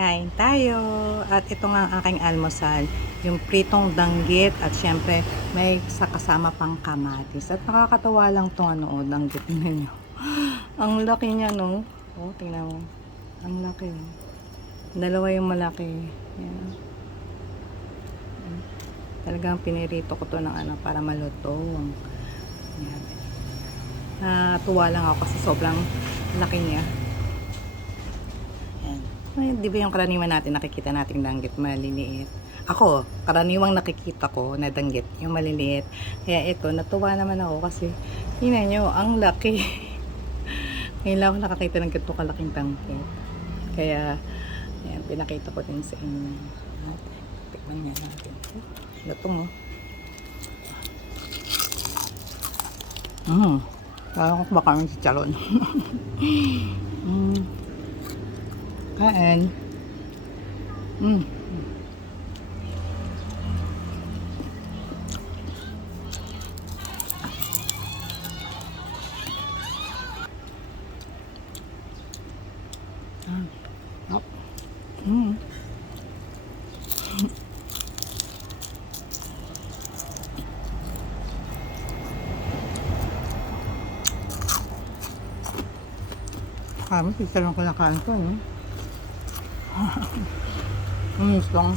Kain tayo. At ito nga ang aking almusal. Yung pritong danggit at syempre may kasama pang kamatis. At nakakatawa lang itong danggit ninyo. Ang laki niya, no? Oh, tingnan mo. Ang laki. Dalawa yung malaki. Yan. Talagang pinirito ko to ng para malutong. Yan. Tuwa lang ako kasi sobrang laki niya. Ay, di ba yung karaniwan natin nakikita nating danggit maliliit? Ako, karaniwang nakikita ko na danggit yung maliliit. Kaya ito, natuwa naman ako kasi tingnan nyo, ang laki. Ngayon lang ako nakakita ng ganito kalaking danggit. Kaya, ayan, pinakita ko din sa inyo. At, tikman nga natin. Lutong, oh. Parang ko baka may chicharon. Kain. Oh. Kami, pizza lang ko nakain ko, no? Lang.